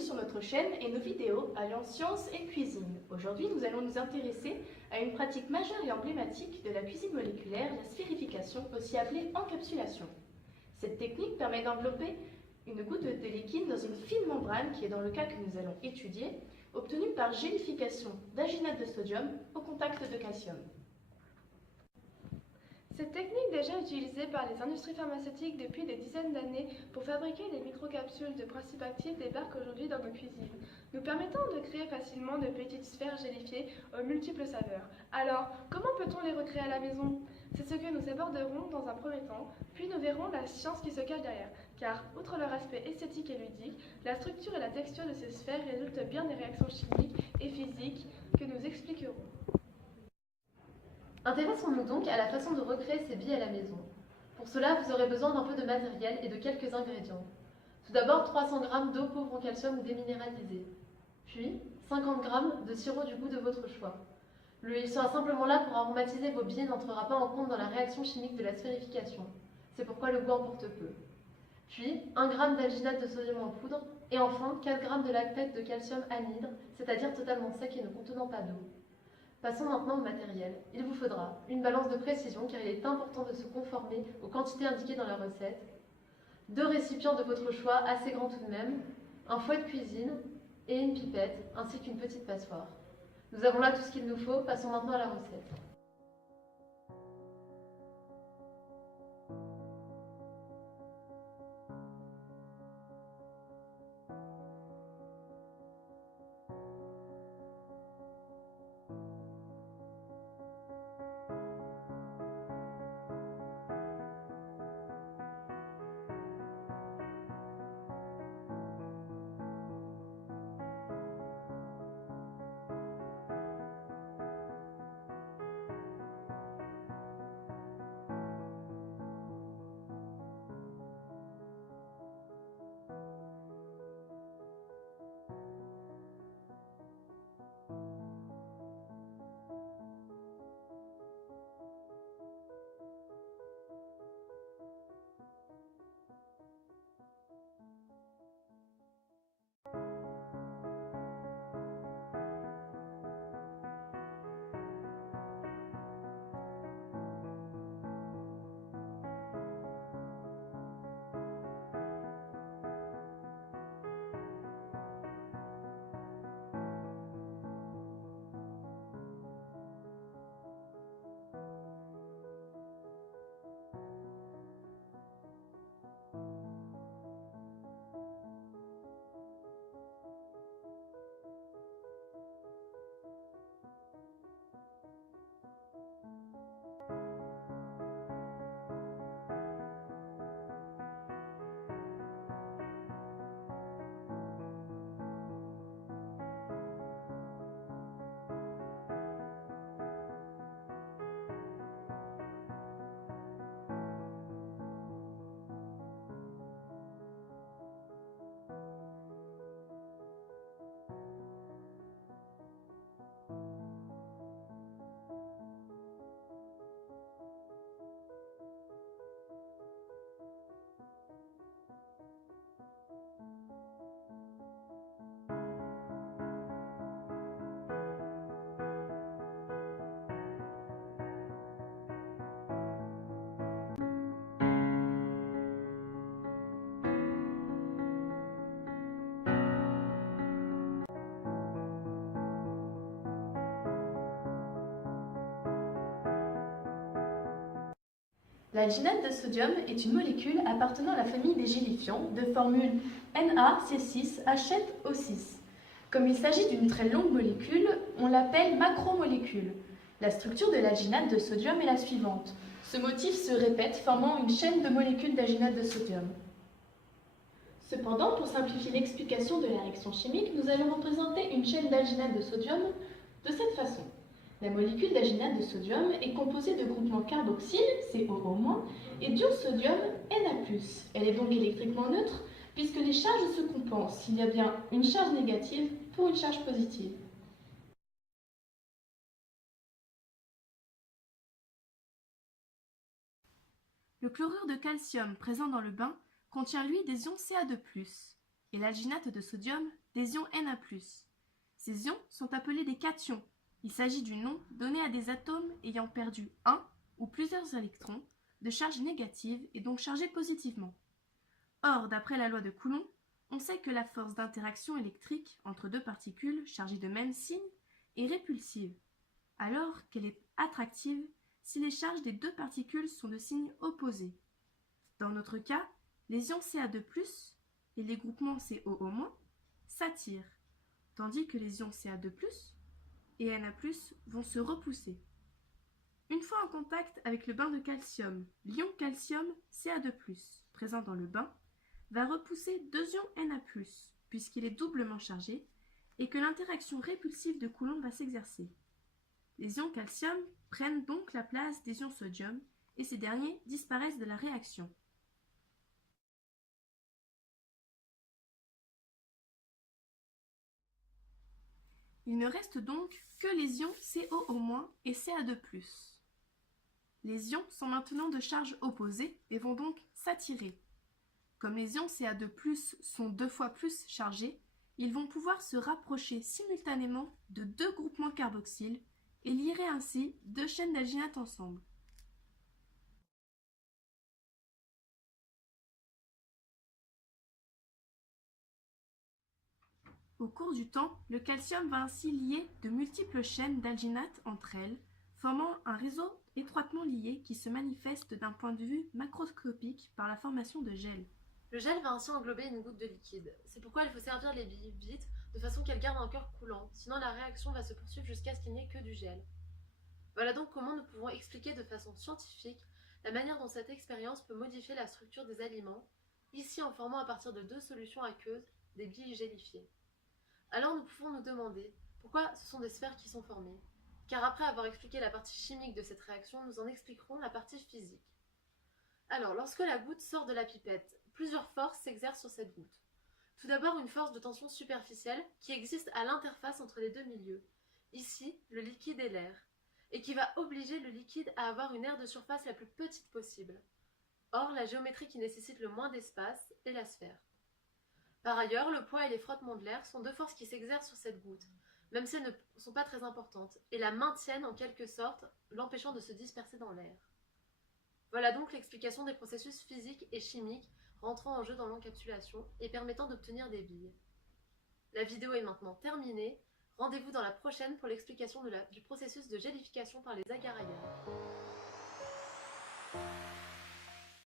sur notre chaîne et nos vidéos alliant science et cuisine. Aujourd'hui, nous allons nous intéresser à une pratique majeure et emblématique de la cuisine moléculaire, la sphérification, aussi appelée encapsulation. Cette technique permet d'envelopper une goutte de liquide dans une fine membrane qui est, dans le cas que nous allons étudier, obtenue par gélification d'alginate de sodium au contact de calcium. Cette technique déjà utilisée par les industries pharmaceutiques depuis des dizaines d'années pour fabriquer les microcapsules de principes actifs débarque aujourd'hui dans nos cuisines, nous permettant de créer facilement de petites sphères gélifiées aux multiples saveurs. Alors, comment peut-on les recréer à la maison? C'est ce que nous aborderons dans un premier temps, puis nous verrons la science qui se cache derrière, car, outre leur aspect esthétique et ludique, la structure et la texture de ces sphères résultent bien des réactions chimiques et physiques que nous expliquerons. Intéressons-nous donc à la façon de recréer ces billes à la maison. Pour cela, vous aurez besoin d'un peu de matériel et de quelques ingrédients. Tout d'abord, 300 g d'eau pauvre en calcium ou déminéralisée. Puis, 50 g de sirop du goût de votre choix. L'huile sera simplement là pour aromatiser vos billes et n'entrera pas en compte dans la réaction chimique de la sphérification. C'est pourquoi le goût emporte peu. Puis, 1 g d'alginate de sodium en poudre. Et enfin, 4 g de lactate de calcium anhydre, c'est-à-dire totalement sec et ne contenant pas d'eau. Passons maintenant au matériel. Il vous faudra une balance de précision car il est important de se conformer aux quantités indiquées dans la recette, 2 récipients de votre choix assez grands tout de même, un fouet de cuisine et une pipette ainsi qu'une petite passoire. Nous avons là tout ce qu'il nous faut, passons maintenant à la recette. L'alginate de sodium est une molécule appartenant à la famille des gélifiants de formule NaC6H7O6. Comme il s'agit d'une très longue molécule, on l'appelle macromolécule. La structure de l'alginate de sodium est la suivante. Ce motif se répète, formant une chaîne de molécules d'alginate de sodium. Cependant, pour simplifier l'explication de la réaction chimique, nous allons représenter une chaîne d'alginate de sodium de cette façon. La molécule d'alginate de sodium est composée de groupements carboxyle, COO-, et d'ion sodium, Na+. Elle est donc électriquement neutre, puisque les charges se compensent s'il y a bien une charge négative pour une charge positive. Le chlorure de calcium présent dans le bain contient lui des ions Ca2+, et l'alginate de sodium des ions Na+. Ces ions sont appelés des cations. Il s'agit du nom donné à des atomes ayant perdu un ou plusieurs électrons de charge négative et donc chargés positivement. Or, d'après la loi de Coulomb, on sait que la force d'interaction électrique entre deux particules chargées de même signe est répulsive, alors qu'elle est attractive si les charges des deux particules sont de signe opposé. Dans notre cas, les ions Ca2+, et les groupements COO- s'attirent, tandis que les ions Ca2+, et Na+, vont se repousser. Une fois en contact avec le bain de calcium, l'ion calcium Ca2+, présent dans le bain, va repousser deux ions Na+, puisqu'il est doublement chargé, et que l'interaction répulsive de Coulomb va s'exercer. Les ions calcium prennent donc la place des ions sodium, et ces derniers disparaissent de la réaction. Il ne reste donc que les ions COO- et Ca2+. Les ions sont maintenant de charge opposée et vont donc s'attirer. Comme les ions Ca2+ sont 2 fois plus chargés, ils vont pouvoir se rapprocher simultanément de deux groupements carboxyles et lier ainsi deux chaînes d'alginate ensemble. Au cours du temps, le calcium va ainsi lier de multiples chaînes d'alginate entre elles, formant un réseau étroitement lié qui se manifeste d'un point de vue macroscopique par la formation de gel. Le gel va ainsi englober une goutte de liquide. C'est pourquoi il faut servir les billes vite, de façon qu'elles gardent un cœur coulant, sinon la réaction va se poursuivre jusqu'à ce qu'il n'y ait que du gel. Voilà donc comment nous pouvons expliquer de façon scientifique la manière dont cette expérience peut modifier la structure des aliments, ici en formant à partir de deux solutions aqueuses des billes gélifiées. Alors nous pouvons nous demander pourquoi ce sont des sphères qui sont formées, car après avoir expliqué la partie chimique de cette réaction, nous en expliquerons la partie physique. Alors, lorsque la goutte sort de la pipette, plusieurs forces s'exercent sur cette goutte. Tout d'abord, une force de tension superficielle qui existe à l'interface entre les deux milieux, ici le liquide et l'air, et qui va obliger le liquide à avoir une aire de surface la plus petite possible. Or, la géométrie qui nécessite le moins d'espace est la sphère. Par ailleurs, le poids et les frottements de l'air sont deux forces qui s'exercent sur cette goutte, même si elles ne sont pas très importantes, et la maintiennent en quelque sorte, l'empêchant de se disperser dans l'air. Voilà donc l'explication des processus physiques et chimiques rentrant en jeu dans l'encapsulation et permettant d'obtenir des billes. La vidéo est maintenant terminée. Rendez-vous dans la prochaine pour l'explication du processus de gélification par les agar-agar.